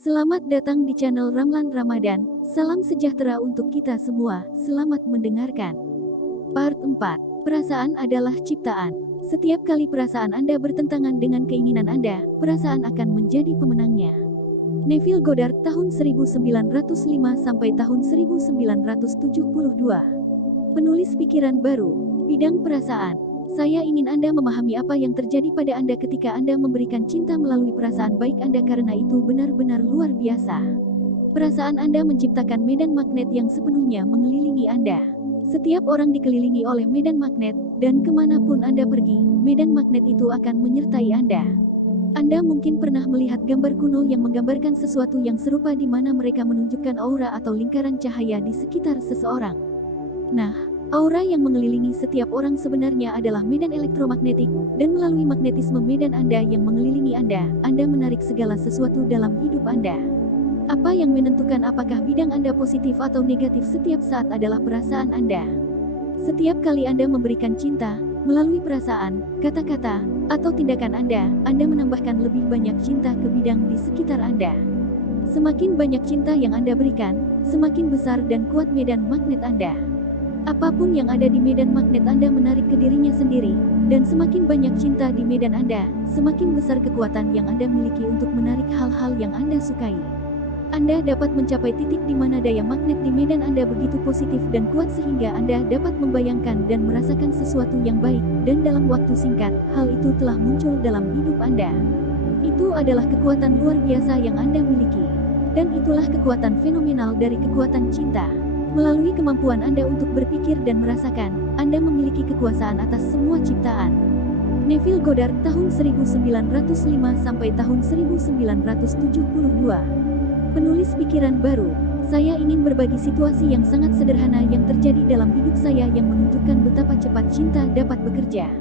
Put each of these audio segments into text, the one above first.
Selamat datang di channel Ramlan Ramadan. Salam sejahtera untuk kita semua. Selamat mendengarkan. Part 4. Perasaan adalah ciptaan. Setiap kali perasaan Anda bertentangan dengan keinginan Anda, perasaan akan menjadi pemenangnya. Neville Goddard tahun 1905 sampai tahun 1972. Penulis pikiran baru. Bidang perasaan. Saya ingin Anda memahami apa yang terjadi pada Anda ketika Anda memberikan cinta melalui perasaan baik Anda, karena itu benar-benar luar biasa. Perasaan Anda menciptakan medan magnet yang sepenuhnya mengelilingi Anda. Setiap orang dikelilingi oleh medan magnet, dan kemanapun Anda pergi, medan magnet itu akan menyertai Anda. Anda mungkin pernah melihat gambar kuno yang menggambarkan sesuatu yang serupa, di mana mereka menunjukkan aura atau lingkaran cahaya di sekitar seseorang. Nah, aura yang mengelilingi setiap orang sebenarnya adalah medan elektromagnetik, dan melalui magnetisme medan Anda yang mengelilingi Anda menarik segala sesuatu dalam hidup Anda. Apa yang menentukan apakah bidang Anda positif atau negatif setiap saat adalah perasaan Anda. Setiap kali Anda memberikan cinta, melalui perasaan, kata-kata, atau tindakan Anda menambahkan lebih banyak cinta ke bidang di sekitar Anda. Semakin banyak cinta yang Anda berikan, semakin besar dan kuat medan magnet Anda. Apapun yang ada di medan magnet Anda menarik ke dirinya sendiri, dan semakin banyak cinta di medan Anda, semakin besar kekuatan yang Anda miliki untuk menarik hal-hal yang Anda sukai. Anda dapat mencapai titik di mana daya magnet di medan Anda begitu positif dan kuat sehingga Anda dapat membayangkan dan merasakan sesuatu yang baik, dan dalam waktu singkat, hal itu telah muncul dalam hidup Anda. Itu adalah kekuatan luar biasa yang Anda miliki. Dan itulah kekuatan fenomenal dari kekuatan cinta. Melalui kemampuan Anda untuk berpikir dan merasakan, Anda memiliki kekuasaan atas semua ciptaan. Neville Goddard tahun 1905 sampai tahun 1972. Penulis pikiran baru. Saya ingin berbagi situasi yang sangat sederhana yang terjadi dalam hidup saya yang menunjukkan betapa cepat cinta dapat bekerja.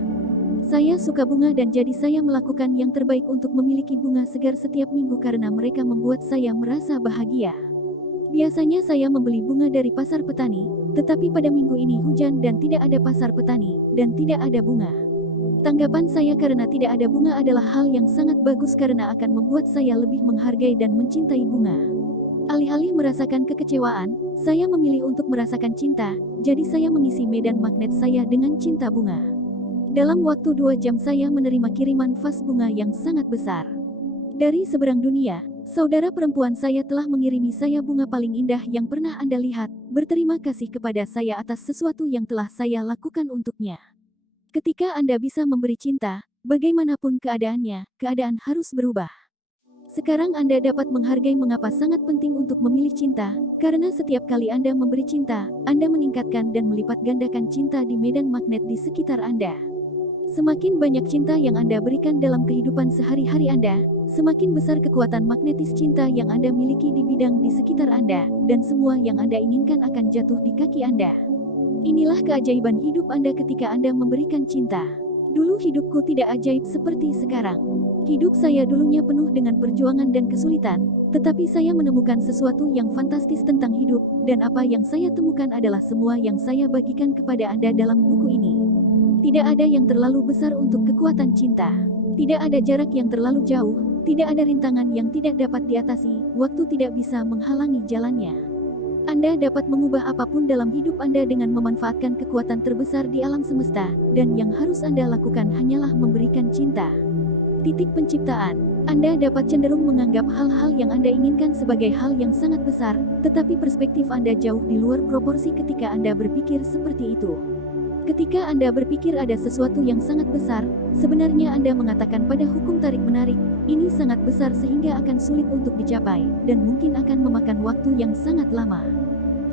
Saya suka bunga dan jadi saya melakukan yang terbaik untuk memiliki bunga segar setiap minggu karena mereka membuat saya merasa bahagia. Biasanya saya membeli bunga dari pasar petani, tetapi pada minggu ini hujan dan tidak ada pasar petani, dan tidak ada bunga. Tanggapan saya karena tidak ada bunga adalah hal yang sangat bagus karena akan membuat saya lebih menghargai dan mencintai bunga. Alih-alih merasakan kekecewaan, saya memilih untuk merasakan cinta, jadi saya mengisi medan magnet saya dengan cinta bunga. Dalam waktu 2 jam saya menerima kiriman vas bunga yang sangat besar. Dari seberang dunia, saudara perempuan saya telah mengirimi saya bunga paling indah yang pernah Anda lihat. Berterima kasih kepada saya atas sesuatu yang telah saya lakukan untuknya. Ketika Anda bisa memberi cinta, bagaimanapun keadaannya, keadaan harus berubah. Sekarang Anda dapat menghargai mengapa sangat penting untuk memilih cinta, karena setiap kali Anda memberi cinta, Anda meningkatkan dan melipat gandakan cinta di medan magnet di sekitar Anda. Semakin banyak cinta yang Anda berikan dalam kehidupan sehari-hari Anda, semakin besar kekuatan magnetis cinta yang Anda miliki di bidang di sekitar Anda, dan semua yang Anda inginkan akan jatuh di kaki Anda. Inilah keajaiban hidup Anda ketika Anda memberikan cinta. Dulu hidupku tidak ajaib seperti sekarang. Hidup saya dulunya penuh dengan perjuangan dan kesulitan, tetapi saya menemukan sesuatu yang fantastis tentang hidup, dan apa yang saya temukan adalah semua yang saya bagikan kepada Anda dalam buku ini. Tidak ada yang terlalu besar untuk kekuatan cinta. Tidak ada jarak yang terlalu jauh, tidak ada rintangan yang tidak dapat diatasi, waktu tidak bisa menghalangi jalannya. Anda dapat mengubah apapun dalam hidup Anda dengan memanfaatkan kekuatan terbesar di alam semesta, dan yang harus Anda lakukan hanyalah memberikan cinta. Titik penciptaan. Anda dapat cenderung menganggap hal-hal yang Anda inginkan sebagai hal yang sangat besar, tetapi perspektif Anda jauh di luar proporsi ketika Anda berpikir seperti itu. Ketika Anda berpikir ada sesuatu yang sangat besar, sebenarnya Anda mengatakan pada hukum tarik-menarik, ini sangat besar sehingga akan sulit untuk dicapai, dan mungkin akan memakan waktu yang sangat lama.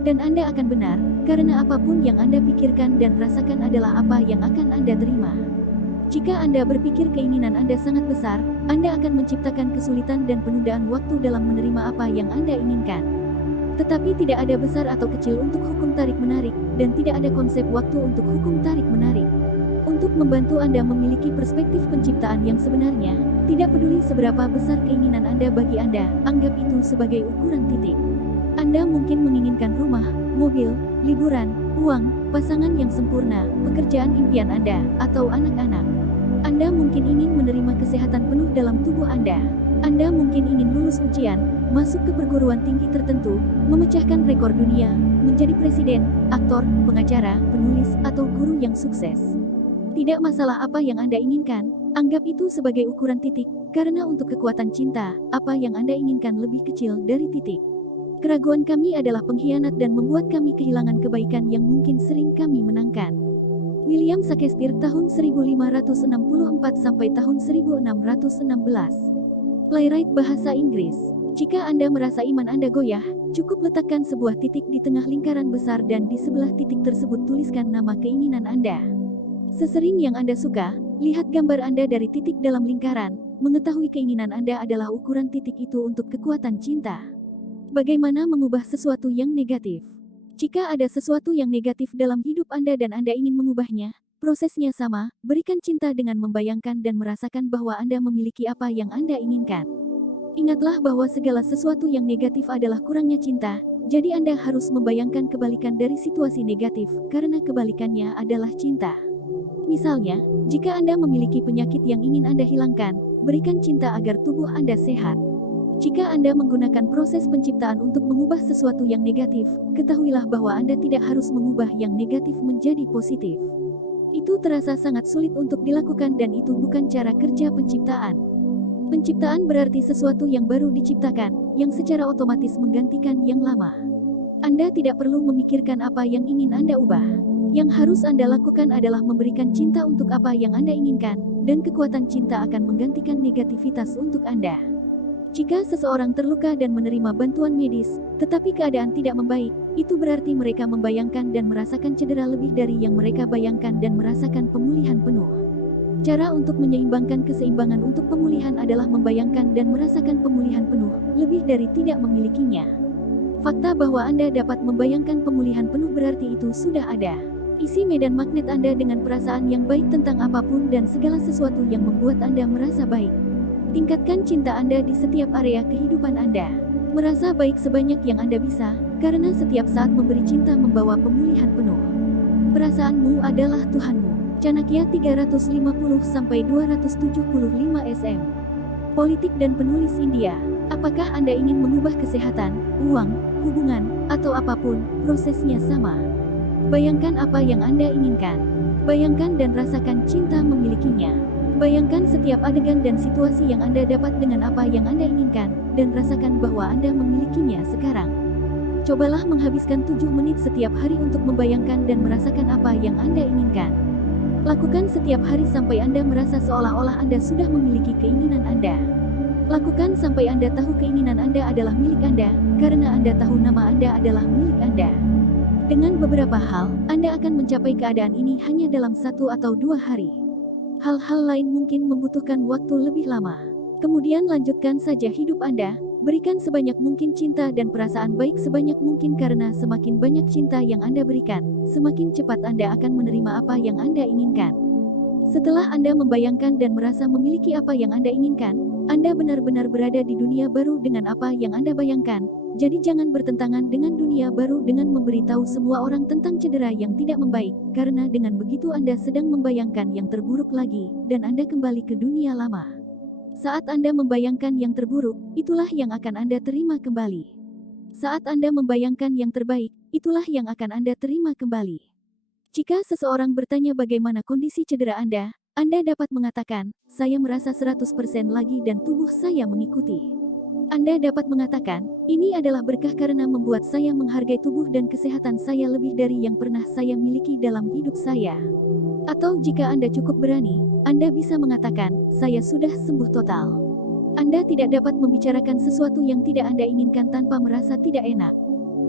Dan Anda akan benar, karena apapun yang Anda pikirkan dan rasakan adalah apa yang akan Anda terima. Jika Anda berpikir keinginan Anda sangat besar, Anda akan menciptakan kesulitan dan penundaan waktu dalam menerima apa yang Anda inginkan. Tetapi tidak ada besar atau kecil untuk hukum tarik-menarik, dan tidak ada konsep waktu untuk hukum tarik-menarik. Untuk membantu Anda memiliki perspektif penciptaan yang sebenarnya, tidak peduli seberapa besar keinginan Anda bagi Anda, anggap itu sebagai ukuran titik. Anda mungkin menginginkan rumah, mobil, liburan, uang, pasangan yang sempurna, pekerjaan impian Anda, atau anak-anak. Anda mungkin ingin menerima kesehatan penuh dalam tubuh Anda. Anda mungkin ingin lulus ujian, masuk ke perguruan tinggi tertentu, memecahkan rekor dunia, menjadi presiden, aktor, pengacara, penulis, atau guru yang sukses. Tidak masalah apa yang Anda inginkan, anggap itu sebagai ukuran titik, karena untuk kekuatan cinta, apa yang Anda inginkan lebih kecil dari titik. Keraguan kami adalah pengkhianat dan membuat kami kehilangan kebaikan yang mungkin sering kami menangkan. William Shakespeare tahun 1564 sampai tahun 1616. Playwright bahasa Inggris. Jika Anda merasa iman Anda goyah, cukup letakkan sebuah titik di tengah lingkaran besar dan di sebelah titik tersebut tuliskan nama keinginan Anda. Sesering yang Anda suka, lihat gambar Anda dari titik dalam lingkaran, mengetahui keinginan Anda adalah ukuran titik itu untuk kekuatan cinta. Bagaimana mengubah sesuatu yang negatif? Jika ada sesuatu yang negatif dalam hidup Anda dan Anda ingin mengubahnya, prosesnya sama, berikan cinta dengan membayangkan dan merasakan bahwa Anda memiliki apa yang Anda inginkan. Ingatlah bahwa segala sesuatu yang negatif adalah kurangnya cinta, jadi Anda harus membayangkan kebalikan dari situasi negatif, karena kebalikannya adalah cinta. Misalnya, jika Anda memiliki penyakit yang ingin Anda hilangkan, berikan cinta agar tubuh Anda sehat. Jika Anda menggunakan proses penciptaan untuk mengubah sesuatu yang negatif, ketahuilah bahwa Anda tidak harus mengubah yang negatif menjadi positif. Itu terasa sangat sulit untuk dilakukan dan itu bukan cara kerja penciptaan. Penciptaan berarti sesuatu yang baru diciptakan, yang secara otomatis menggantikan yang lama. Anda tidak perlu memikirkan apa yang ingin Anda ubah. Yang harus Anda lakukan adalah memberikan cinta untuk apa yang Anda inginkan, dan kekuatan cinta akan menggantikan negativitas untuk Anda. Jika seseorang terluka dan menerima bantuan medis, tetapi keadaan tidak membaik, itu berarti mereka membayangkan dan merasakan cedera lebih dari yang mereka bayangkan dan merasakan pemulihan penuh. Cara untuk menyeimbangkan keseimbangan untuk pemulihan adalah membayangkan dan merasakan pemulihan penuh, lebih dari tidak memilikinya. Fakta bahwa Anda dapat membayangkan pemulihan penuh berarti itu sudah ada. Isi medan magnet Anda dengan perasaan yang baik tentang apapun dan segala sesuatu yang membuat Anda merasa baik. Tingkatkan cinta Anda di setiap area kehidupan Anda. Merasa baik sebanyak yang Anda bisa, karena setiap saat memberi cinta membawa pemulihan penuh. Perasaanmu adalah Tuhanmu. Chanakya 350-275 SM. Politik dan penulis India. Apakah Anda ingin mengubah kesehatan, uang, hubungan, atau apapun, prosesnya sama. Bayangkan apa yang Anda inginkan. Bayangkan dan rasakan cinta memilikinya. Bayangkan setiap adegan dan situasi yang Anda dapat dengan apa yang Anda inginkan, dan rasakan bahwa Anda memilikinya sekarang. Cobalah menghabiskan 7 menit setiap hari untuk membayangkan dan merasakan apa yang Anda inginkan. Lakukan setiap hari sampai Anda merasa seolah-olah Anda sudah memiliki keinginan Anda. Lakukan sampai Anda tahu keinginan Anda adalah milik Anda, karena Anda tahu nama Anda adalah milik Anda. Dengan beberapa hal, Anda akan mencapai keadaan ini hanya dalam 1 atau 2 hari. Hal-hal lain mungkin membutuhkan waktu lebih lama. Kemudian lanjutkan saja hidup Anda, berikan sebanyak mungkin cinta dan perasaan baik sebanyak mungkin karena semakin banyak cinta yang Anda berikan, semakin cepat Anda akan menerima apa yang Anda inginkan. Setelah Anda membayangkan dan merasa memiliki apa yang Anda inginkan, Anda benar-benar berada di dunia baru dengan apa yang Anda bayangkan. Jadi jangan bertentangan dengan dunia baru dengan memberitahu semua orang tentang cedera yang tidak membaik, karena dengan begitu Anda sedang membayangkan yang terburuk lagi, dan Anda kembali ke dunia lama. Saat Anda membayangkan yang terburuk, itulah yang akan Anda terima kembali. Saat Anda membayangkan yang terbaik, itulah yang akan Anda terima kembali. Jika seseorang bertanya bagaimana kondisi cedera Anda dapat mengatakan, saya merasa 100% lagi dan tubuh saya mengikuti. Anda dapat mengatakan, ini adalah berkah karena membuat saya menghargai tubuh dan kesehatan saya lebih dari yang pernah saya miliki dalam hidup saya. Atau jika Anda cukup berani, Anda bisa mengatakan, saya sudah sembuh total. Anda tidak dapat membicarakan sesuatu yang tidak Anda inginkan tanpa merasa tidak enak.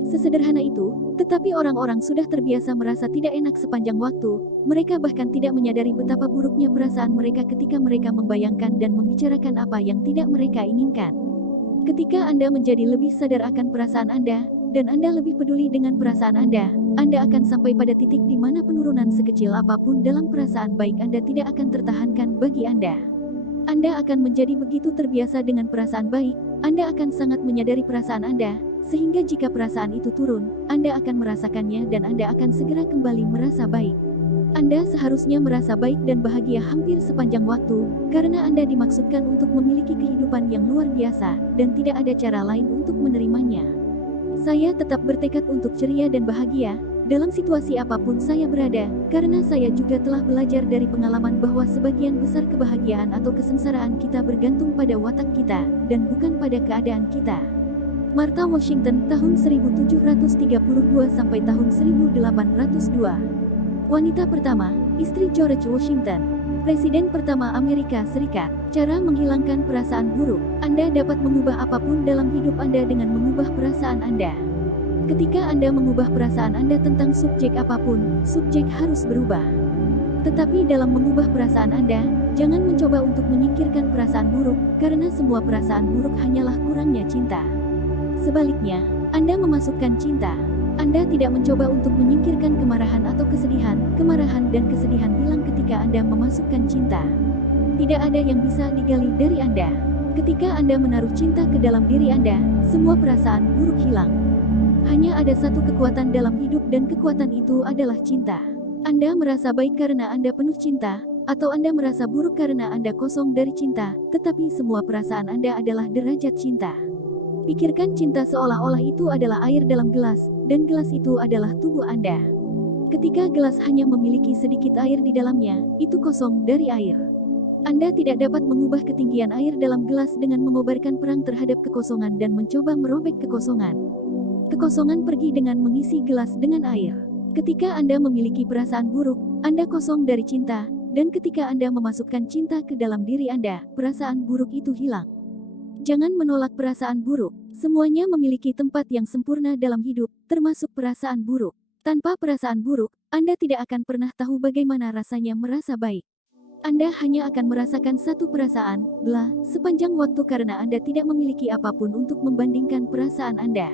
Sesederhana itu, tetapi orang-orang sudah terbiasa merasa tidak enak sepanjang waktu, mereka bahkan tidak menyadari betapa buruknya perasaan mereka ketika mereka membayangkan dan membicarakan apa yang tidak mereka inginkan. Ketika Anda menjadi lebih sadar akan perasaan Anda, dan Anda lebih peduli dengan perasaan Anda akan sampai pada titik di mana penurunan sekecil apapun dalam perasaan baik Anda tidak akan tertahankan bagi Anda. Anda akan menjadi begitu terbiasa dengan perasaan baik, Anda akan sangat menyadari perasaan Anda, sehingga jika perasaan itu turun, Anda akan merasakannya dan Anda akan segera kembali merasa baik. Anda seharusnya merasa baik dan bahagia hampir sepanjang waktu, karena Anda dimaksudkan untuk memiliki kehidupan yang luar biasa, dan tidak ada cara lain untuk menerimanya. Saya tetap bertekad untuk ceria dan bahagia, dalam situasi apapun saya berada, karena saya juga telah belajar dari pengalaman bahwa sebagian besar kebahagiaan atau kesengsaraan kita bergantung pada watak kita, dan bukan pada keadaan kita. Martha Washington tahun 1732 sampai tahun 1802. Wanita pertama, istri George Washington, Presiden pertama Amerika Serikat. Cara menghilangkan perasaan buruk. Anda dapat mengubah apapun dalam hidup Anda dengan mengubah perasaan Anda. Ketika Anda mengubah perasaan Anda tentang subjek apapun, subjek harus berubah. Tetapi dalam mengubah perasaan Anda, jangan mencoba untuk menyingkirkan perasaan buruk, karena semua perasaan buruk hanyalah kurangnya cinta. Sebaliknya, Anda memasukkan cinta. Anda tidak mencoba untuk menyingkirkan kemarahan atau kesedihan. Kemarahan dan kesedihan hilang ketika Anda memasukkan cinta. Tidak ada yang bisa digali dari Anda. Ketika Anda menaruh cinta ke dalam diri Anda, semua perasaan buruk hilang. Hanya ada satu kekuatan dalam hidup dan kekuatan itu adalah cinta. Anda merasa baik karena Anda penuh cinta, atau Anda merasa buruk karena Anda kosong dari cinta, tetapi semua perasaan Anda adalah derajat cinta. Pikirkan cinta seolah-olah itu adalah air dalam gelas, dan gelas itu adalah tubuh Anda. Ketika gelas hanya memiliki sedikit air di dalamnya, itu kosong dari air. Anda tidak dapat mengubah ketinggian air dalam gelas dengan mengobarkan perang terhadap kekosongan dan mencoba merobek kekosongan. Kekosongan pergi dengan mengisi gelas dengan air. Ketika Anda memiliki perasaan buruk, Anda kosong dari cinta, dan ketika Anda memasukkan cinta ke dalam diri Anda, perasaan buruk itu hilang. Jangan menolak perasaan buruk. Semuanya memiliki tempat yang sempurna dalam hidup, termasuk perasaan buruk. Tanpa perasaan buruk, Anda tidak akan pernah tahu bagaimana rasanya merasa baik. Anda hanya akan merasakan satu perasaan, bla, sepanjang waktu karena Anda tidak memiliki apapun untuk membandingkan perasaan Anda.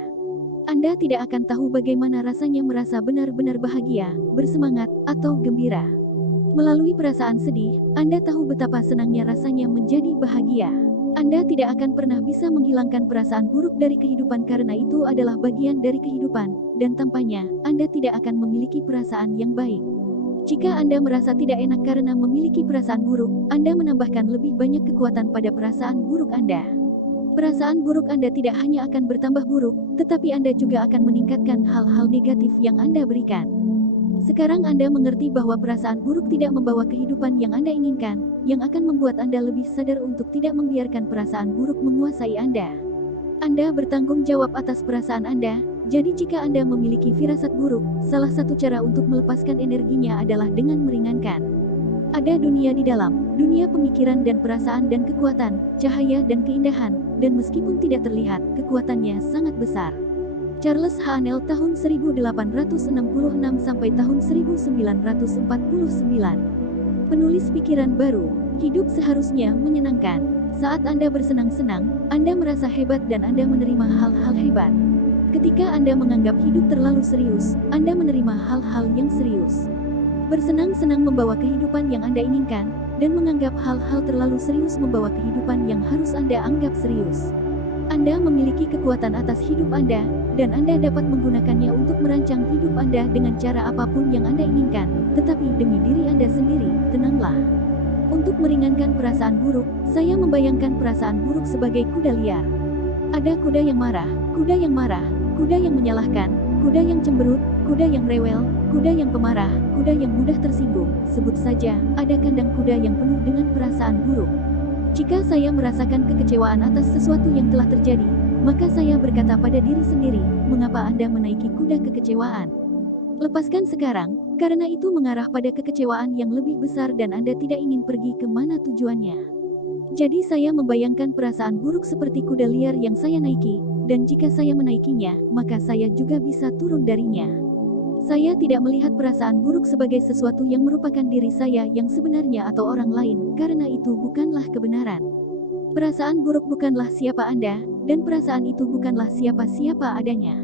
Anda tidak akan tahu bagaimana rasanya merasa benar-benar bahagia, bersemangat, atau gembira. Melalui perasaan sedih, Anda tahu betapa senangnya rasanya menjadi bahagia. Anda tidak akan pernah bisa menghilangkan perasaan buruk dari kehidupan karena itu adalah bagian dari kehidupan, dan tanpanya, Anda tidak akan memiliki perasaan yang baik. Jika Anda merasa tidak enak karena memiliki perasaan buruk, Anda menambahkan lebih banyak kekuatan pada perasaan buruk Anda. Perasaan buruk Anda tidak hanya akan bertambah buruk, tetapi Anda juga akan meningkatkan hal-hal negatif yang Anda berikan. Sekarang Anda mengerti bahwa perasaan buruk tidak membawa kehidupan yang Anda inginkan, yang akan membuat Anda lebih sadar untuk tidak membiarkan perasaan buruk menguasai Anda. Anda bertanggung jawab atas perasaan Anda, jadi jika Anda memiliki firasat buruk, salah satu cara untuk melepaskan energinya adalah dengan meringankan. Ada dunia di dalam, dunia pemikiran dan perasaan dan kekuatan, cahaya dan keindahan, dan meskipun tidak terlihat, kekuatannya sangat besar. Charles Haanel tahun 1866 sampai tahun 1949. Penulis pikiran baru. Hidup seharusnya menyenangkan. Saat Anda bersenang-senang, Anda merasa hebat dan Anda menerima hal-hal hebat. Ketika Anda menganggap hidup terlalu serius, Anda menerima hal-hal yang serius. Bersenang-senang membawa kehidupan yang Anda inginkan, dan menganggap hal-hal terlalu serius membawa kehidupan yang harus Anda anggap serius. Anda memiliki kekuatan atas hidup Anda, dan Anda dapat menggunakannya untuk merancang hidup Anda dengan cara apapun yang Anda inginkan, tetapi demi diri Anda sendiri, tenanglah. Untuk meringankan perasaan buruk, saya membayangkan perasaan buruk sebagai kuda liar. Ada kuda yang marah, kuda yang marah, kuda yang menyalahkan, kuda yang cemberut, kuda yang rewel, kuda yang pemarah, kuda yang mudah tersinggung. Sebut saja, ada kandang kuda yang penuh dengan perasaan buruk. Jika saya merasakan kekecewaan atas sesuatu yang telah terjadi, maka saya berkata pada diri sendiri, mengapa Anda menaiki kuda kekecewaan? Lepaskan sekarang, karena itu mengarah pada kekecewaan yang lebih besar dan Anda tidak ingin pergi ke mana tujuannya. Jadi saya membayangkan perasaan buruk seperti kuda liar yang saya naiki, dan jika saya menaikinya, maka saya juga bisa turun darinya. Saya tidak melihat perasaan buruk sebagai sesuatu yang merupakan diri saya yang sebenarnya atau orang lain, karena itu bukanlah kebenaran. Perasaan buruk bukanlah siapa Anda, dan perasaan itu bukanlah siapa-siapa adanya.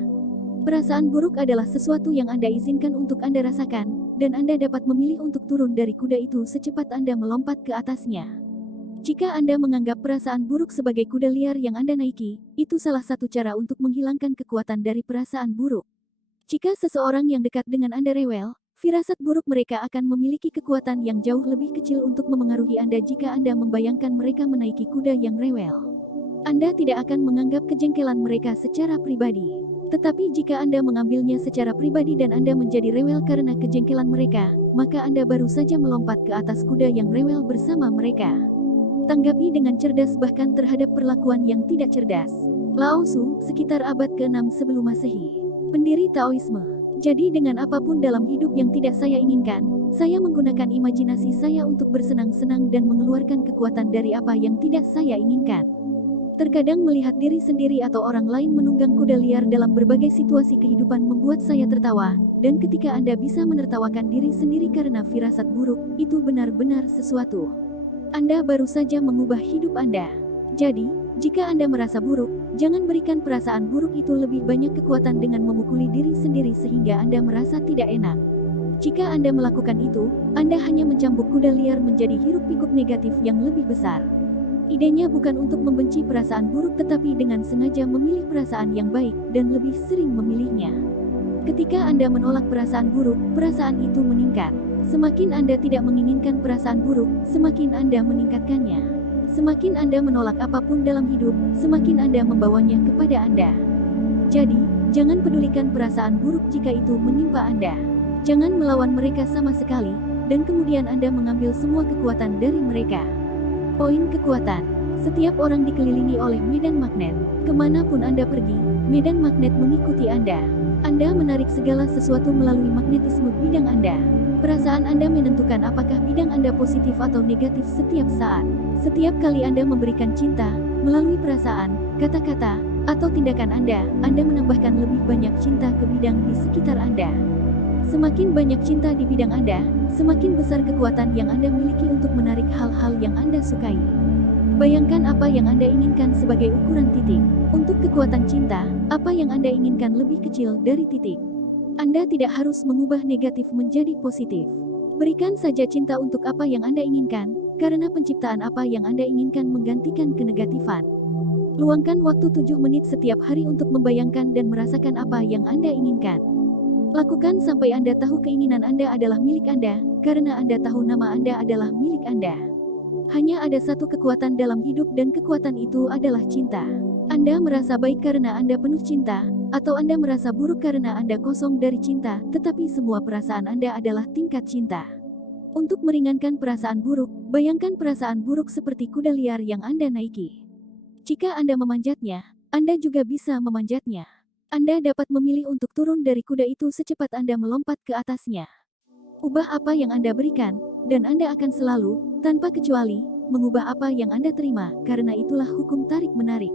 Perasaan buruk adalah sesuatu yang Anda izinkan untuk Anda rasakan, dan Anda dapat memilih untuk turun dari kuda itu secepat Anda melompat ke atasnya. Jika Anda menganggap perasaan buruk sebagai kuda liar yang Anda naiki, itu salah satu cara untuk menghilangkan kekuatan dari perasaan buruk. Jika seseorang yang dekat dengan Anda rewel, firasat buruk mereka akan memiliki kekuatan yang jauh lebih kecil untuk memengaruhi Anda jika Anda membayangkan mereka menaiki kuda yang rewel. Anda tidak akan menganggap kejengkelan mereka secara pribadi. Tetapi jika Anda mengambilnya secara pribadi dan Anda menjadi rewel karena kejengkelan mereka, maka Anda baru saja melompat ke atas kuda yang rewel bersama mereka. Tanggapi dengan cerdas bahkan terhadap perlakuan yang tidak cerdas. Lao Tzu, sekitar abad ke-6 sebelum Masehi. Pendiri Taoisme. Jadi dengan apapun dalam hidup yang tidak saya inginkan, saya menggunakan imajinasi saya untuk bersenang-senang dan mengeluarkan kekuatan dari apa yang tidak saya inginkan. Terkadang melihat diri sendiri atau orang lain menunggang kuda liar dalam berbagai situasi kehidupan membuat saya tertawa, dan ketika Anda bisa menertawakan diri sendiri karena firasat buruk, itu benar-benar sesuatu. Anda baru saja mengubah hidup Anda. Jadi, jika Anda merasa buruk, jangan berikan perasaan buruk itu lebih banyak kekuatan dengan memukuli diri sendiri sehingga Anda merasa tidak enak. Jika Anda melakukan itu, Anda hanya mencambuk kuda liar menjadi hiruk-pikuk negatif yang lebih besar. Idenya bukan untuk membenci perasaan buruk tetapi dengan sengaja memilih perasaan yang baik dan lebih sering memilihnya. Ketika Anda menolak perasaan buruk, perasaan itu meningkat. Semakin Anda tidak menginginkan perasaan buruk, semakin Anda meningkatkannya. Semakin Anda menolak apapun dalam hidup, semakin Anda membawanya kepada Anda. Jadi, jangan pedulikan perasaan buruk jika itu menimpa Anda. Jangan melawan mereka sama sekali, dan kemudian Anda mengambil semua kekuatan dari mereka. Poin kekuatan. Setiap orang dikelilingi oleh medan magnet. Kemanapun Anda pergi, medan magnet mengikuti Anda. Anda menarik segala sesuatu melalui magnetisme bidang Anda. Perasaan Anda menentukan apakah bidang Anda positif atau negatif setiap saat. Setiap kali Anda memberikan cinta, melalui perasaan, kata-kata, atau tindakan Anda menambahkan lebih banyak cinta ke bidang di sekitar Anda. Semakin banyak cinta di bidang Anda, semakin besar kekuatan yang Anda miliki untuk menarik hal-hal yang Anda sukai. Bayangkan apa yang Anda inginkan sebagai ukuran titik. Untuk kekuatan cinta, apa yang Anda inginkan lebih kecil dari titik. Anda tidak harus mengubah negatif menjadi positif. Berikan saja cinta untuk apa yang Anda inginkan, karena penciptaan apa yang Anda inginkan menggantikan kenegatifan. Luangkan waktu 7 menit setiap hari untuk membayangkan dan merasakan apa yang Anda inginkan. Lakukan sampai Anda tahu keinginan Anda adalah milik Anda, karena Anda tahu nama Anda adalah milik Anda. Hanya ada satu kekuatan dalam hidup dan kekuatan itu adalah cinta. Anda merasa baik karena Anda penuh cinta, atau Anda merasa buruk karena Anda kosong dari cinta, tetapi semua perasaan Anda adalah tingkat cinta. Untuk meringankan perasaan buruk, bayangkan perasaan buruk seperti kuda liar yang Anda naiki. Jika Anda memanjatnya, Anda juga bisa memanjatnya. Anda dapat memilih untuk turun dari kuda itu secepat Anda melompat ke atasnya. Ubah apa yang Anda berikan, dan Anda akan selalu, tanpa kecuali, mengubah apa yang Anda terima, karena itulah hukum tarik-menarik.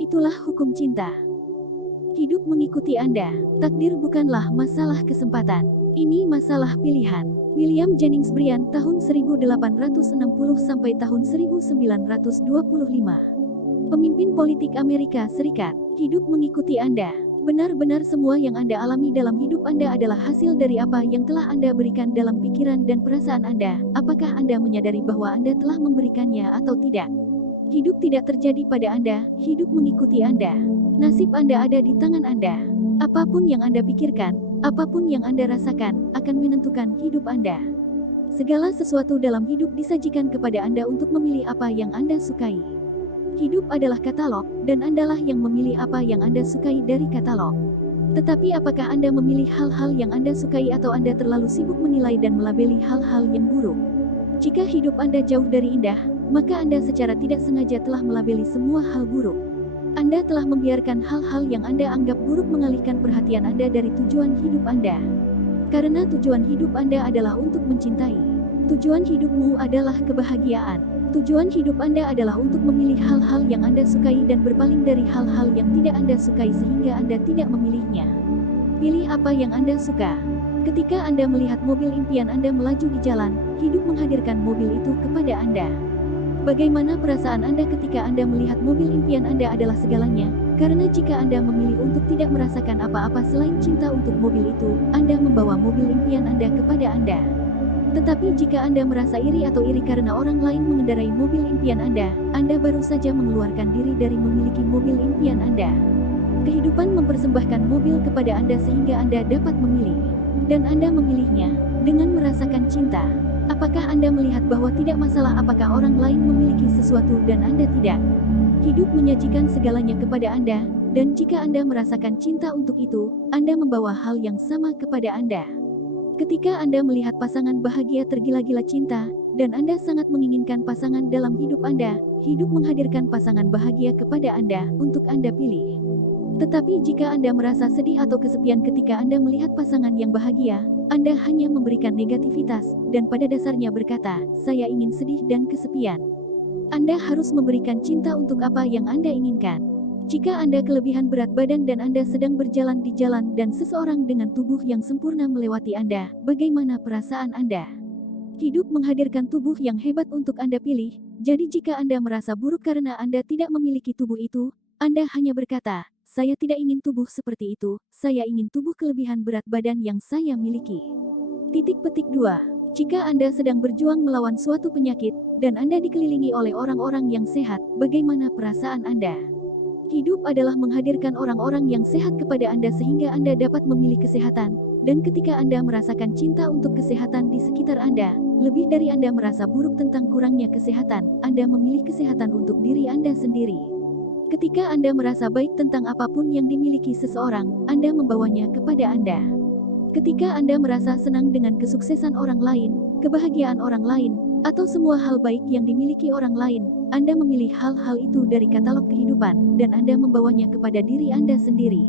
Itulah hukum cinta. Hidup mengikuti Anda. Takdir bukanlah masalah kesempatan. Ini masalah pilihan. William Jennings Bryan tahun 1860 sampai tahun 1925. Pemimpin politik Amerika Serikat. Hidup mengikuti Anda. Benar-benar semua yang Anda alami dalam hidup Anda adalah hasil dari apa yang telah Anda berikan dalam pikiran dan perasaan Anda. Apakah Anda menyadari bahwa Anda telah memberikannya atau tidak? Hidup tidak terjadi pada Anda, hidup mengikuti Anda. Nasib Anda ada di tangan Anda. Apapun yang Anda pikirkan, apapun yang Anda rasakan, akan menentukan hidup Anda. Segala sesuatu dalam hidup disajikan kepada Anda untuk memilih apa yang Anda sukai. Hidup adalah katalog, dan Andalah yang memilih apa yang Anda sukai dari katalog. Tetapi apakah Anda memilih hal-hal yang Anda sukai atau Anda terlalu sibuk menilai dan melabeli hal-hal yang buruk? Jika hidup Anda jauh dari indah, maka Anda secara tidak sengaja telah melabeli semua hal buruk. Anda telah membiarkan hal-hal yang Anda anggap buruk mengalihkan perhatian Anda dari tujuan hidup Anda. Karena tujuan hidup Anda adalah untuk mencintai. Tujuan hidupmu adalah kebahagiaan. Tujuan hidup Anda adalah untuk memilih hal-hal yang Anda sukai dan berpaling dari hal-hal yang tidak Anda sukai sehingga Anda tidak memilihnya. Pilih apa yang Anda suka. Ketika Anda melihat mobil impian Anda melaju di jalan, hidup menghadirkan mobil itu kepada Anda. Bagaimana perasaan Anda ketika Anda melihat mobil impian Anda adalah segalanya? Karena jika Anda memilih untuk tidak merasakan apa-apa selain cinta untuk mobil itu, Anda membawa mobil impian Anda kepada Anda. Tetapi jika Anda merasa iri atau iri karena orang lain mengendarai mobil impian Anda baru saja mengeluarkan diri dari memiliki mobil impian Anda. Kehidupan mempersembahkan mobil kepada Anda sehingga Anda dapat memilih. dan Anda memilihnya dengan merasakan cinta. Apakah Anda melihat bahwa tidak masalah apakah orang lain memiliki sesuatu dan Anda tidak? Hidup menyajikan segalanya kepada Anda, dan jika Anda merasakan cinta untuk itu, Anda membawa hal yang sama kepada Anda. Ketika Anda melihat pasangan bahagia tergila-gila cinta, dan Anda sangat menginginkan pasangan dalam hidup Anda, hidup menghadirkan pasangan bahagia kepada Anda untuk Anda pilih. Tetapi jika Anda merasa sedih atau kesepian ketika Anda melihat pasangan yang bahagia, Anda hanya memberikan negativitas, dan pada dasarnya berkata, "Saya ingin sedih dan kesepian." Anda harus memberikan cinta untuk apa yang Anda inginkan. Jika Anda kelebihan berat badan dan Anda sedang berjalan di jalan dan seseorang dengan tubuh yang sempurna melewati Anda, bagaimana perasaan Anda? Hidup menghadirkan tubuh yang hebat untuk Anda pilih, jadi jika Anda merasa buruk karena Anda tidak memiliki tubuh itu, Anda hanya berkata, "Saya tidak ingin tubuh seperti itu, saya ingin tubuh kelebihan berat badan yang saya miliki." Petik 2. Jika Anda sedang berjuang melawan suatu penyakit, dan Anda dikelilingi oleh orang-orang yang sehat, bagaimana perasaan Anda? Hidup adalah menghadirkan orang-orang yang sehat kepada Anda sehingga Anda dapat memilih kesehatan, dan ketika Anda merasakan cinta untuk kesehatan di sekitar Anda, lebih dari Anda merasa buruk tentang kurangnya kesehatan, Anda memilih kesehatan untuk diri Anda sendiri. Ketika Anda merasa baik tentang apapun yang dimiliki seseorang, Anda membawanya kepada Anda. Ketika Anda merasa senang dengan kesuksesan orang lain, kebahagiaan orang lain, atau semua hal baik yang dimiliki orang lain, Anda memilih hal-hal itu dari katalog kehidupan, dan Anda membawanya kepada diri Anda sendiri.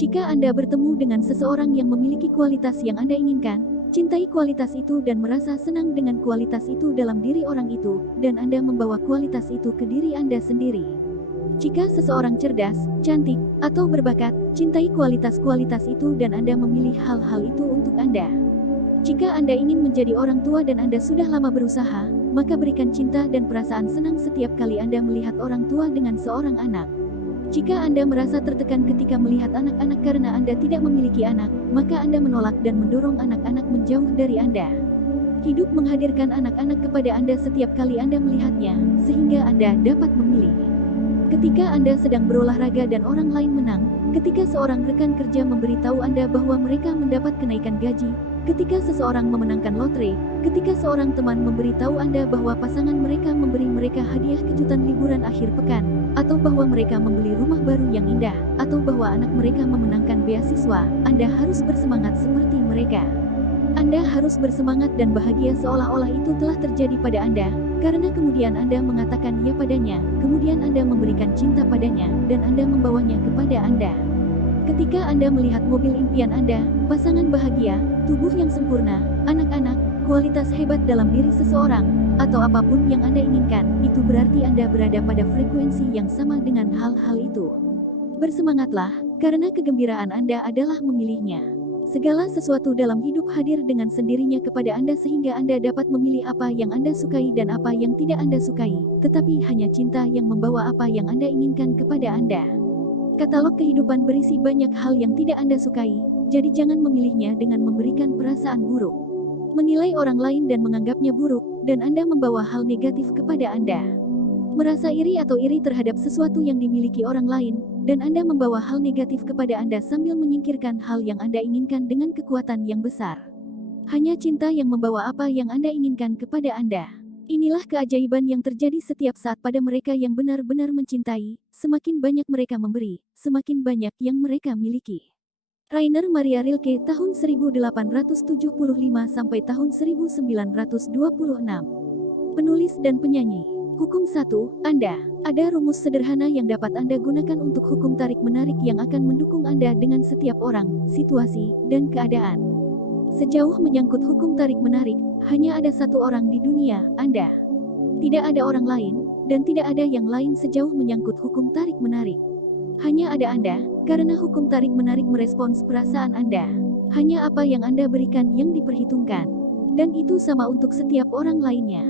Jika Anda bertemu dengan seseorang yang memiliki kualitas yang Anda inginkan, cintai kualitas itu dan merasa senang dengan kualitas itu dalam diri orang itu, dan Anda membawa kualitas itu ke diri Anda sendiri. Jika seseorang cerdas, cantik, atau berbakat, cintai kualitas-kualitas itu dan Anda memilih hal-hal itu untuk Anda. Jika Anda ingin menjadi orang tua dan Anda sudah lama berusaha, maka berikan cinta dan perasaan senang setiap kali Anda melihat orang tua dengan seorang anak. Jika Anda merasa tertekan ketika melihat anak-anak karena Anda tidak memiliki anak, maka Anda menolak dan mendorong anak-anak menjauh dari Anda. Hidup menghadirkan anak-anak kepada Anda setiap kali Anda melihatnya, sehingga Anda dapat memilih. Ketika Anda sedang berolahraga dan orang lain menang, ketika seorang rekan kerja memberitahu Anda bahwa mereka mendapat kenaikan gaji, ketika seseorang memenangkan lotre, ketika seorang teman memberitahu Anda bahwa pasangan mereka memberi mereka hadiah kejutan liburan akhir pekan, atau bahwa mereka membeli rumah baru yang indah, atau bahwa anak mereka memenangkan beasiswa, Anda harus bersemangat seperti mereka. Anda harus bersemangat dan bahagia seolah-olah itu telah terjadi pada Anda, karena kemudian Anda mengatakan ya padanya, kemudian Anda memberikan cinta padanya, dan Anda membawanya kepada Anda. Ketika Anda melihat mobil impian Anda, pasangan bahagia, tubuh yang sempurna, anak-anak, kualitas hebat dalam diri seseorang, atau apapun yang Anda inginkan, itu berarti Anda berada pada frekuensi yang sama dengan hal-hal itu. Bersemangatlah, karena kegembiraan Anda adalah memilihnya. Segala sesuatu dalam hidup hadir dengan sendirinya kepada Anda sehingga Anda dapat memilih apa yang Anda sukai dan apa yang tidak Anda sukai, tetapi hanya cinta yang membawa apa yang Anda inginkan kepada Anda. Katalog kehidupan berisi banyak hal yang tidak Anda sukai, jadi jangan memilihnya dengan memberikan perasaan buruk. Menilai orang lain dan menganggapnya buruk, dan Anda membawa hal negatif kepada Anda. Merasa iri atau iri terhadap sesuatu yang dimiliki orang lain, dan Anda membawa hal negatif kepada Anda sambil menyingkirkan hal yang Anda inginkan dengan kekuatan yang besar. Hanya cinta yang membawa apa yang Anda inginkan kepada Anda. Inilah keajaiban yang terjadi setiap saat pada mereka yang benar-benar mencintai. Semakin banyak mereka memberi, semakin banyak yang mereka miliki. Rainer Maria Rilke tahun 1875 sampai tahun 1926. Penulis dan penyanyi. Hukum 1, Anda. Ada rumus sederhana yang dapat Anda gunakan untuk hukum tarik-menarik yang akan mendukung Anda dengan setiap orang, situasi, dan keadaan. Sejauh menyangkut hukum tarik-menarik, hanya ada satu orang di dunia, Anda. Tidak ada orang lain, dan tidak ada yang lain sejauh menyangkut hukum tarik-menarik. Hanya ada Anda, karena hukum tarik-menarik merespons perasaan Anda. Hanya apa yang Anda berikan yang diperhitungkan. Dan itu sama untuk setiap orang lainnya.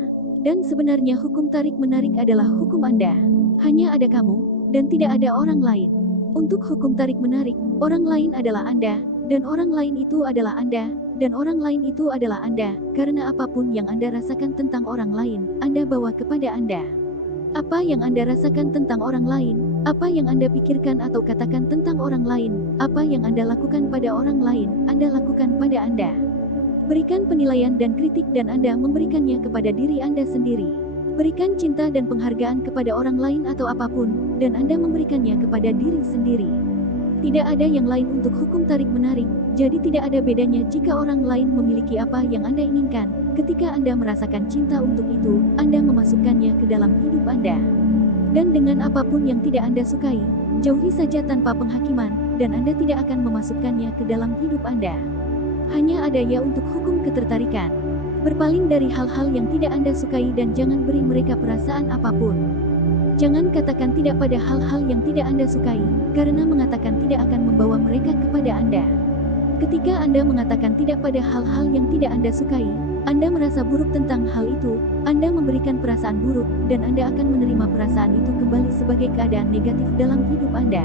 Dan sebenarnya hukum tarik-menarik adalah hukum Anda. Hanya ada kamu, dan tidak ada orang lain. Untuk hukum tarik-menarik, orang lain adalah Anda, dan orang lain itu adalah Anda, dan orang lain itu adalah Anda, karena apapun yang Anda rasakan tentang orang lain, Anda bawa kepada Anda. Apa yang Anda rasakan tentang orang lain, Apa yang Anda pikirkan atau katakan tentang orang lain, apa yang Anda lakukan pada orang lain, Anda lakukan pada Anda. Berikan penilaian dan kritik dan Anda memberikannya kepada diri Anda sendiri. Berikan cinta dan penghargaan kepada orang lain atau apapun, dan Anda memberikannya kepada diri sendiri. Tidak ada yang lain untuk hukum tarik-menarik, jadi tidak ada bedanya jika orang lain memiliki apa yang Anda inginkan. Ketika Anda merasakan cinta untuk itu, Anda memasukkannya ke dalam hidup Anda. Dan dengan apapun yang tidak Anda sukai, jauhi saja tanpa penghakiman, dan Anda tidak akan memasukkannya ke dalam hidup Anda. Hanya ada ya untuk hukum ketertarikan. Berpaling dari hal-hal yang tidak Anda sukai dan jangan beri mereka perasaan apapun. Jangan katakan tidak pada hal-hal yang tidak Anda sukai, karena mengatakan tidak akan membawa mereka kepada Anda. Ketika Anda mengatakan tidak pada hal-hal yang tidak Anda sukai, Anda merasa buruk tentang hal itu, Anda memberikan perasaan buruk, dan Anda akan menerima perasaan itu kembali sebagai keadaan negatif dalam hidup Anda.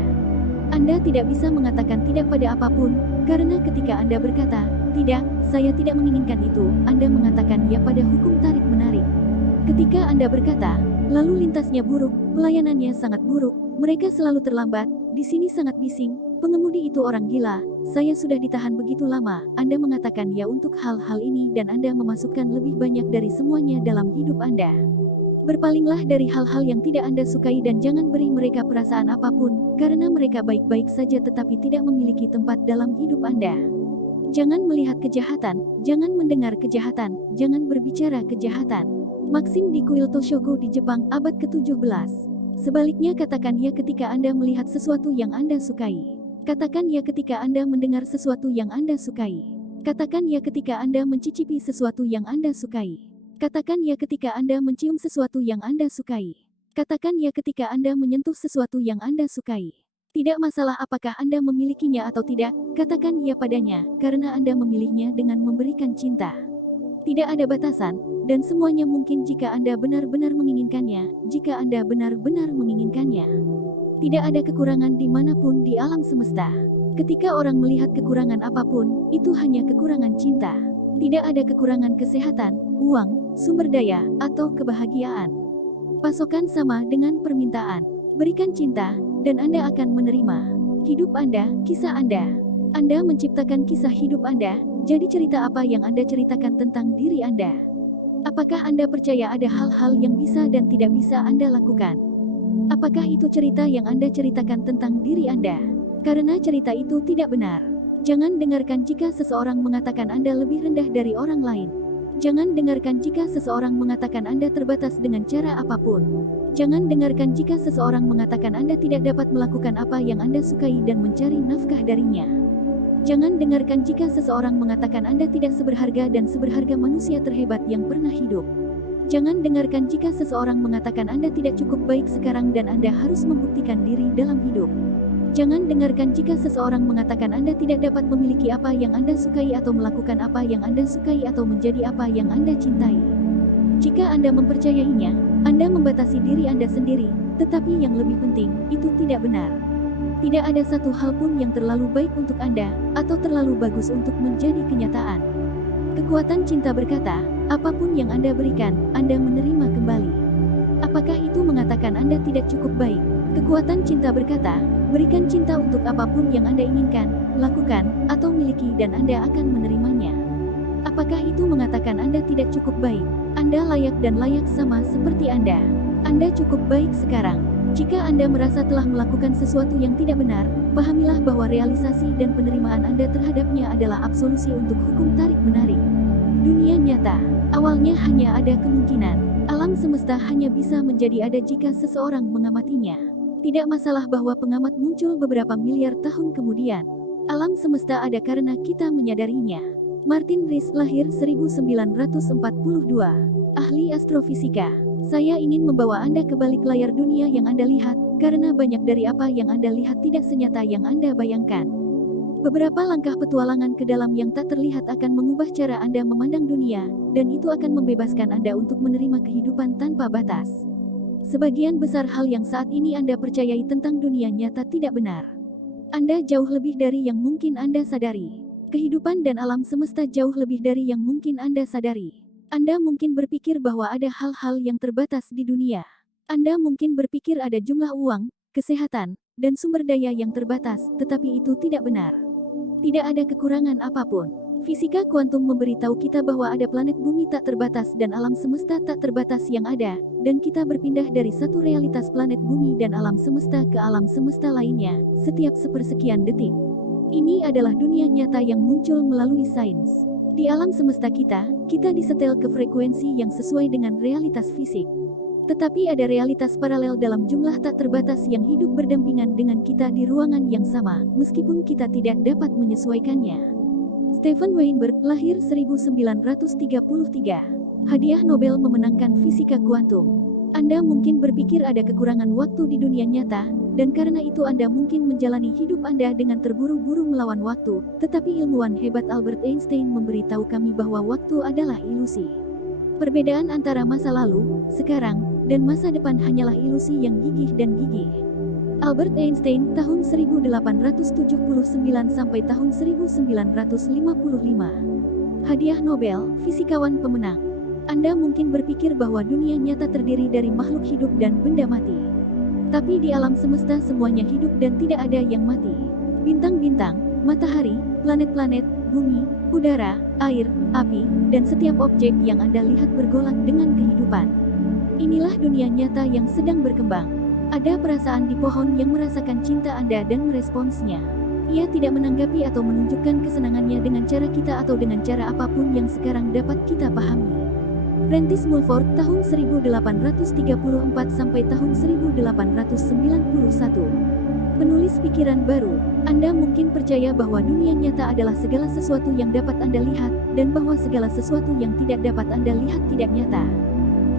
Anda tidak bisa mengatakan tidak pada apapun, karena ketika Anda berkata, tidak, saya tidak menginginkan itu, Anda mengatakan ya pada hukum tarik-menarik. Ketika Anda berkata, lalu lintasnya buruk, pelayanannya sangat buruk, mereka selalu terlambat, di sini sangat bising, pengemudi itu orang gila, saya sudah ditahan begitu lama, Anda mengatakan ya untuk hal-hal ini dan Anda memasukkan lebih banyak dari semuanya dalam hidup Anda. Berpalinglah dari hal-hal yang tidak Anda sukai dan jangan beri mereka perasaan apapun, karena mereka baik-baik saja tetapi tidak memiliki tempat dalam hidup Anda. Jangan melihat kejahatan, jangan mendengar kejahatan, jangan berbicara kejahatan. Maxim di kuil Toshoku di Jepang abad ke-17. Sebaliknya katakan ya ketika Anda melihat sesuatu yang Anda sukai. Katakan ya ketika Anda mendengar sesuatu yang Anda sukai. Katakan ya ketika Anda mencicipi sesuatu yang Anda sukai. Katakan ya ketika Anda mencium sesuatu yang Anda sukai. Katakan ya ketika Anda menyentuh sesuatu yang Anda sukai. Tidak masalah apakah Anda memilikinya atau tidak, katakan ya padanya, karena Anda memilihnya dengan memberikan cinta. Tidak ada batasan, dan semuanya mungkin jika Anda benar-benar menginginkannya, jika Anda benar-benar menginginkannya. Tidak ada kekurangan dimanapun di alam semesta. Ketika orang melihat kekurangan apapun, itu hanya kekurangan cinta. Tidak ada kekurangan kesehatan, uang, sumber daya, atau kebahagiaan. Pasokan sama dengan permintaan. Berikan cinta, dan Anda akan menerima. Hidup Anda, kisah Anda. Anda menciptakan kisah hidup Anda, jadi cerita apa yang Anda ceritakan tentang diri Anda. Apakah Anda percaya ada hal-hal yang bisa dan tidak bisa Anda lakukan? Apakah itu cerita yang Anda ceritakan tentang diri Anda? Karena cerita itu tidak benar. Jangan dengarkan jika seseorang mengatakan Anda lebih rendah dari orang lain. Jangan dengarkan jika seseorang mengatakan Anda terbatas dengan cara apapun. Jangan dengarkan jika seseorang mengatakan Anda tidak dapat melakukan apa yang Anda sukai dan mencari nafkah darinya. Jangan dengarkan jika seseorang mengatakan Anda tidak seberharga dan seberharga manusia terhebat yang pernah hidup. Jangan dengarkan jika seseorang mengatakan Anda tidak cukup baik sekarang dan Anda harus membuktikan diri dalam hidup. Jangan dengarkan jika seseorang mengatakan Anda tidak dapat memiliki apa yang Anda sukai atau melakukan apa yang Anda sukai atau menjadi apa yang Anda cintai. Jika Anda mempercayainya, Anda membatasi diri Anda sendiri, tetapi yang lebih penting, itu tidak benar. Tidak ada satu hal pun yang terlalu baik untuk Anda, atau terlalu bagus untuk menjadi kenyataan. Kekuatan cinta berkata, apapun yang Anda berikan, Anda menerima kembali. Apakah itu mengatakan Anda tidak cukup baik? Kekuatan cinta berkata, berikan cinta untuk apapun yang Anda inginkan, lakukan, atau miliki dan Anda akan menerimanya. Apakah itu mengatakan Anda tidak cukup baik? Anda layak dan layak sama seperti Anda. Anda cukup baik sekarang. Jika Anda merasa telah melakukan sesuatu yang tidak benar, pahamilah bahwa realisasi dan penerimaan Anda terhadapnya adalah absolusi untuk hukum tarik-menarik. Dunia nyata, awalnya hanya ada kemungkinan. Alam semesta hanya bisa menjadi ada jika seseorang mengamatinya. Tidak masalah bahwa pengamat muncul beberapa miliar tahun kemudian. Alam semesta ada karena kita menyadarinya. Martin Rees lahir 1942. Ahli astrofisika. Saya ingin membawa Anda ke balik layar dunia yang Anda lihat, karena banyak dari apa yang Anda lihat tidak senyata yang Anda bayangkan. Beberapa langkah petualangan ke dalam yang tak terlihat akan mengubah cara Anda memandang dunia, dan itu akan membebaskan Anda untuk menerima kehidupan tanpa batas. Sebagian besar hal yang saat ini Anda percayai tentang dunia nyata tidak benar. Anda jauh lebih dari yang mungkin Anda sadari. Kehidupan dan alam semesta jauh lebih dari yang mungkin Anda sadari. Anda mungkin berpikir bahwa ada hal-hal yang terbatas di dunia. Anda mungkin berpikir ada jumlah uang, kesehatan, dan sumber daya yang terbatas, tetapi itu tidak benar. Tidak ada kekurangan apapun. Fisika kuantum memberitahu kita bahwa ada planet bumi tak terbatas dan alam semesta tak terbatas yang ada, dan kita berpindah dari satu realitas planet bumi dan alam semesta ke alam semesta lainnya, setiap sepersekian detik. Ini adalah dunia nyata yang muncul melalui sains. Di alam semesta kita disetel ke frekuensi yang sesuai dengan realitas fisik. Tetapi ada realitas paralel dalam jumlah tak terbatas yang hidup berdampingan dengan kita di ruangan yang sama, meskipun kita tidak dapat menyesuaikannya. Stephen Weinberg lahir 1933. Hadiah Nobel memenangkan fisika kuantum. Anda mungkin berpikir ada kekurangan waktu di dunia nyata, dan karena itu Anda mungkin menjalani hidup Anda dengan terburu-buru melawan waktu, tetapi ilmuwan hebat Albert Einstein memberitahu kami bahwa waktu adalah ilusi. Perbedaan antara masa lalu, sekarang, dan masa depan hanyalah ilusi yang gigih dan gigih. Albert Einstein tahun 1879 sampai tahun 1955. Hadiah Nobel, fisikawan pemenang. Anda mungkin berpikir bahwa dunia nyata terdiri dari makhluk hidup dan benda mati. Tapi di alam semesta semuanya hidup dan tidak ada yang mati. Bintang-bintang, matahari, planet-planet, bumi, udara, air, api, dan setiap objek yang Anda lihat bergolak dengan kehidupan. Inilah dunia nyata yang sedang berkembang. Ada perasaan di pohon yang merasakan cinta Anda dan meresponsnya. Ia tidak menanggapi atau menunjukkan kesenangannya dengan cara kita atau dengan cara apapun yang sekarang dapat kita pahami. Prentice Mulford tahun 1834 sampai tahun 1891. Penulis pikiran baru. Anda mungkin percaya bahwa dunia nyata adalah segala sesuatu yang dapat Anda lihat, dan bahwa segala sesuatu yang tidak dapat Anda lihat tidak nyata.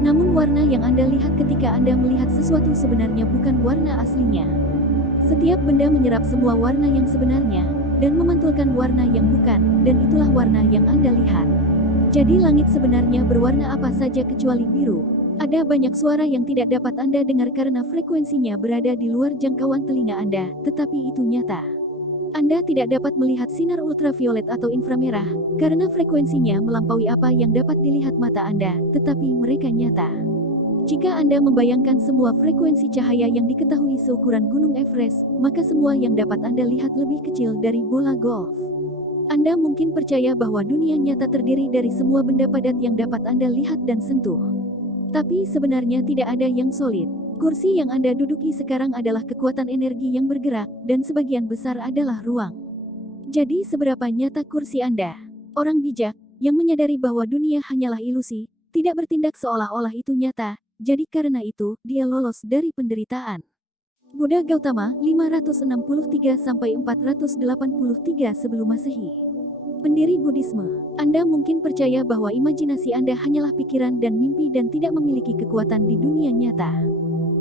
Namun warna yang Anda lihat ketika Anda melihat sesuatu sebenarnya bukan warna aslinya. Setiap benda menyerap semua warna yang sebenarnya, dan memantulkan warna yang bukan, dan itulah warna yang Anda lihat. Jadi langit sebenarnya berwarna apa saja kecuali biru. Ada banyak suara yang tidak dapat Anda dengar karena frekuensinya berada di luar jangkauan telinga Anda, tetapi itu nyata. Anda tidak dapat melihat sinar ultraviolet atau inframerah, karena frekuensinya melampaui apa yang dapat dilihat mata Anda, tetapi mereka nyata. Jika Anda membayangkan semua frekuensi cahaya yang diketahui seukuran Gunung Everest, maka semua yang dapat Anda lihat lebih kecil dari bola golf. Anda mungkin percaya bahwa dunia nyata terdiri dari semua benda padat yang dapat Anda lihat dan sentuh. Tapi sebenarnya tidak ada yang solid. Kursi yang Anda duduki sekarang adalah kekuatan energi yang bergerak, dan sebagian besar adalah ruang. Jadi seberapa nyata kursi Anda? Orang bijak, yang menyadari bahwa dunia hanyalah ilusi, tidak bertindak seolah-olah itu nyata, jadi karena itu, dia lolos dari penderitaan. Buddha Gautama, 563-483 sebelum Masehi. Pendiri Buddhisme. Anda mungkin percaya bahwa imajinasi Anda hanyalah pikiran dan mimpi dan tidak memiliki kekuatan di dunia nyata.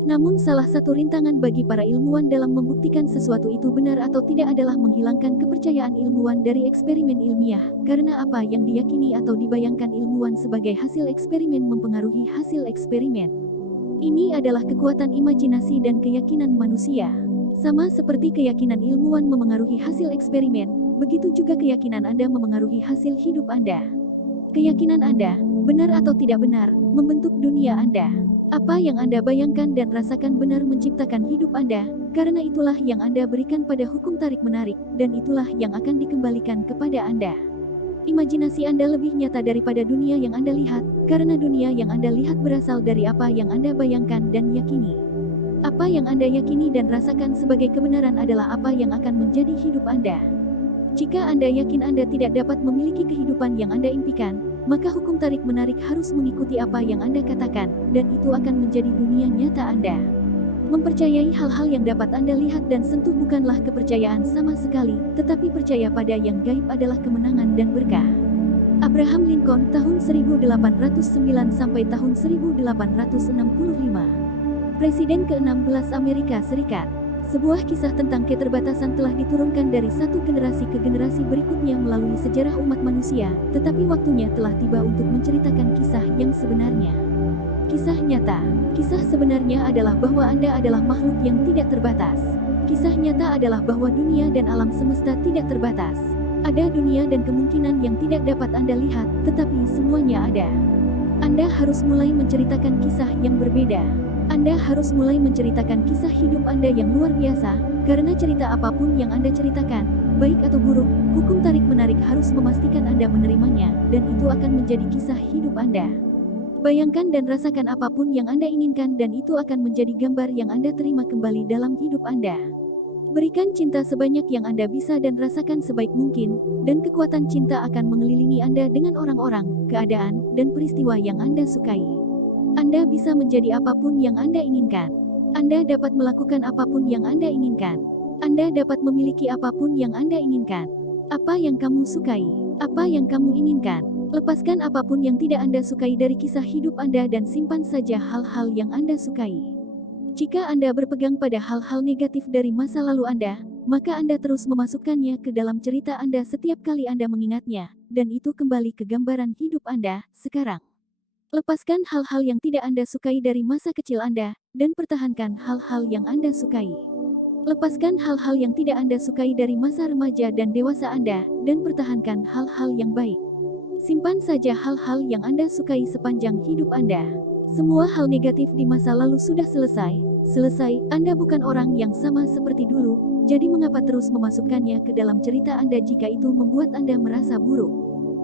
Namun salah satu rintangan bagi para ilmuwan dalam membuktikan sesuatu itu benar atau tidak adalah menghilangkan kepercayaan ilmuwan dari eksperimen ilmiah, karena apa yang diyakini atau dibayangkan ilmuwan sebagai hasil eksperimen mempengaruhi hasil eksperimen. Ini adalah kekuatan imajinasi dan keyakinan manusia. Sama seperti keyakinan ilmuwan memengaruhi hasil eksperimen, begitu juga keyakinan Anda memengaruhi hasil hidup Anda. Keyakinan Anda, benar atau tidak benar, membentuk dunia Anda. Apa yang Anda bayangkan dan rasakan benar menciptakan hidup Anda, karena itulah yang Anda berikan pada hukum tarik-menarik, dan itulah yang akan dikembalikan kepada Anda. Imajinasi Anda lebih nyata daripada dunia yang Anda lihat, karena dunia yang Anda lihat berasal dari apa yang Anda bayangkan dan yakini. Apa yang Anda yakini dan rasakan sebagai kebenaran adalah apa yang akan menjadi hidup Anda. Jika Anda yakin Anda tidak dapat memiliki kehidupan yang Anda impikan, maka hukum tarik-menarik harus mengikuti apa yang Anda katakan, dan itu akan menjadi dunia nyata Anda. Mempercayai hal-hal yang dapat Anda lihat dan sentuh bukanlah kepercayaan sama sekali, tetapi percaya pada yang gaib adalah kemenangan dan berkah. Abraham Lincoln tahun 1809 sampai tahun 1865. Presiden ke-16 Amerika Serikat. Sebuah kisah tentang keterbatasan telah diturunkan dari satu generasi ke generasi berikutnya melalui sejarah umat manusia, tetapi waktunya telah tiba untuk menceritakan kisah yang sebenarnya. Kisah nyata. Kisah sebenarnya adalah bahwa Anda adalah makhluk yang tidak terbatas. Kisah nyata adalah bahwa dunia dan alam semesta tidak terbatas. Ada dunia dan kemungkinan yang tidak dapat Anda lihat, tetapi semuanya ada. Anda harus mulai menceritakan kisah yang berbeda. Anda harus mulai menceritakan kisah hidup Anda yang luar biasa, karena cerita apapun yang Anda ceritakan, baik atau buruk, hukum tarik-menarik harus memastikan Anda menerimanya, dan itu akan menjadi kisah hidup Anda. Bayangkan dan rasakan apapun yang Anda inginkan dan itu akan menjadi gambar yang Anda terima kembali dalam hidup Anda. Berikan cinta sebanyak yang Anda bisa dan rasakan sebaik mungkin, dan kekuatan cinta akan mengelilingi Anda dengan orang-orang, keadaan, dan peristiwa yang Anda sukai. Anda bisa menjadi apapun yang Anda inginkan. Anda dapat melakukan apapun yang Anda inginkan. Anda dapat memiliki apapun yang Anda inginkan. Apa yang kamu sukai? Apa yang kamu inginkan? Lepaskan apapun yang tidak Anda sukai dari kisah hidup Anda dan simpan saja hal-hal yang Anda sukai. Jika Anda berpegang pada hal-hal negatif dari masa lalu Anda, maka Anda terus memasukkannya ke dalam cerita Anda setiap kali Anda mengingatnya, dan itu kembali ke gambaran hidup Anda sekarang. Lepaskan hal-hal yang tidak Anda sukai dari masa kecil Anda, dan pertahankan hal-hal yang Anda sukai. Lepaskan hal-hal yang tidak Anda sukai dari masa remaja dan dewasa Anda, dan pertahankan hal-hal yang baik. Simpan saja hal-hal yang Anda sukai sepanjang hidup Anda. Semua hal negatif di masa lalu sudah selesai. Anda bukan orang yang sama seperti dulu, jadi mengapa terus memasukkannya ke dalam cerita Anda jika itu membuat Anda merasa buruk?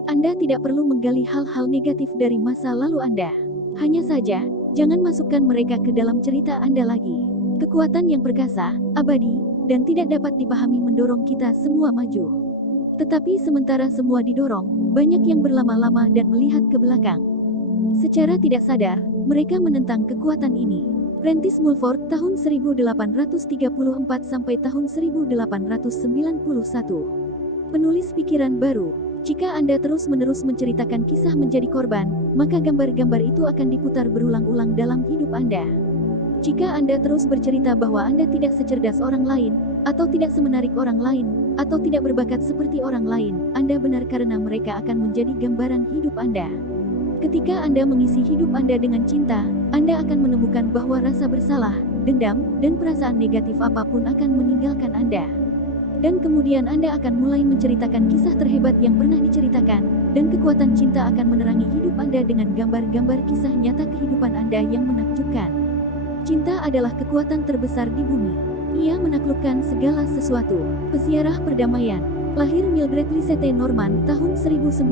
Anda tidak perlu menggali hal-hal negatif dari masa lalu Anda. Hanya saja, jangan masukkan mereka ke dalam cerita Anda lagi. Kekuatan yang perkasa, abadi, dan tidak dapat dipahami mendorong kita semua maju. Tetapi sementara semua didorong, banyak yang berlama-lama dan melihat ke belakang. Secara tidak sadar, mereka menentang kekuatan ini. Prentice Mulford tahun 1834 sampai tahun 1891. Penulis pikiran baru. Jika Anda terus-menerus menceritakan kisah menjadi korban, maka gambar-gambar itu akan diputar berulang-ulang dalam hidup Anda. Jika Anda terus bercerita bahwa Anda tidak secerdas orang lain, atau tidak semenarik orang lain, atau tidak berbakat seperti orang lain, Anda benar karena mereka akan menjadi gambaran hidup Anda. Ketika Anda mengisi hidup Anda dengan cinta, Anda akan menemukan bahwa rasa bersalah, dendam, dan perasaan negatif apapun akan meninggalkan Anda. Dan kemudian Anda akan mulai menceritakan kisah terhebat yang pernah diceritakan, dan kekuatan cinta akan menerangi hidup Anda dengan gambar-gambar kisah nyata kehidupan Anda yang menakjubkan. Cinta adalah kekuatan terbesar di bumi. Ia menaklukkan segala sesuatu. Peziarah perdamaian. Lahir Mildred Lisette Norman tahun 1908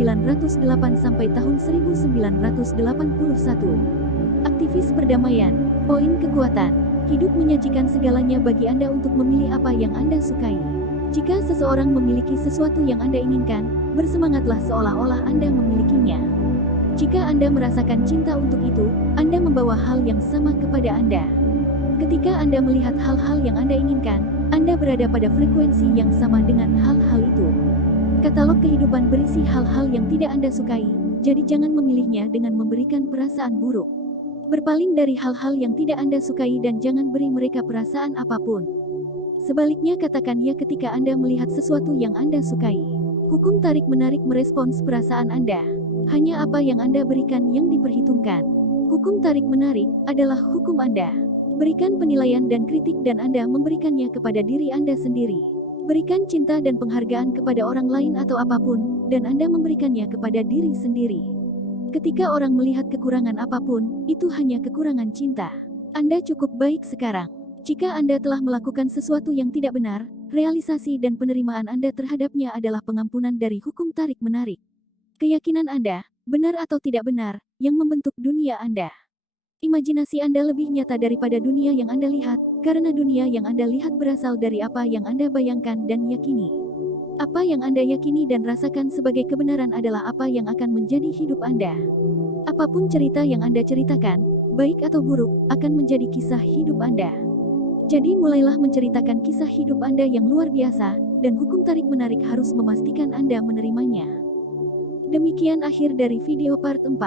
sampai tahun 1981. Aktivis perdamaian. Poin kekuatan. Hidup menyajikan segalanya bagi Anda untuk memilih apa yang Anda sukai. Jika seseorang memiliki sesuatu yang Anda inginkan, bersemangatlah seolah-olah Anda memilikinya. Jika Anda merasakan cinta untuk itu, Anda membawa hal yang sama kepada Anda. Ketika Anda melihat hal-hal yang Anda inginkan, Anda berada pada frekuensi yang sama dengan hal-hal itu. Katalog kehidupan berisi hal-hal yang tidak Anda sukai, jadi jangan memilihnya dengan memberikan perasaan buruk. Berpaling dari hal-hal yang tidak Anda sukai dan jangan beri mereka perasaan apapun. Sebaliknya katakan ya ketika Anda melihat sesuatu yang Anda sukai. Hukum tarik-menarik merespons perasaan Anda. Hanya apa yang Anda berikan yang diperhitungkan. Hukum tarik-menarik adalah hukum Anda. Berikan penilaian dan kritik dan Anda memberikannya kepada diri Anda sendiri. Berikan cinta dan penghargaan kepada orang lain atau apapun, dan Anda memberikannya kepada diri sendiri. Ketika orang melihat kekurangan apapun, itu hanya kekurangan cinta. Anda cukup baik sekarang. Jika Anda telah melakukan sesuatu yang tidak benar, realisasi dan penerimaan Anda terhadapnya adalah pengampunan dari hukum tarik-menarik. Keyakinan Anda, benar atau tidak benar, yang membentuk dunia Anda. Imajinasi Anda lebih nyata daripada dunia yang Anda lihat, karena dunia yang Anda lihat berasal dari apa yang Anda bayangkan dan yakini. Apa yang Anda yakini dan rasakan sebagai kebenaran adalah apa yang akan menjadi hidup Anda. Apapun cerita yang Anda ceritakan, baik atau buruk, akan menjadi kisah hidup Anda. Jadi mulailah menceritakan kisah hidup Anda yang luar biasa, dan hukum tarik-menarik harus memastikan Anda menerimanya. Demikian akhir dari video part 4.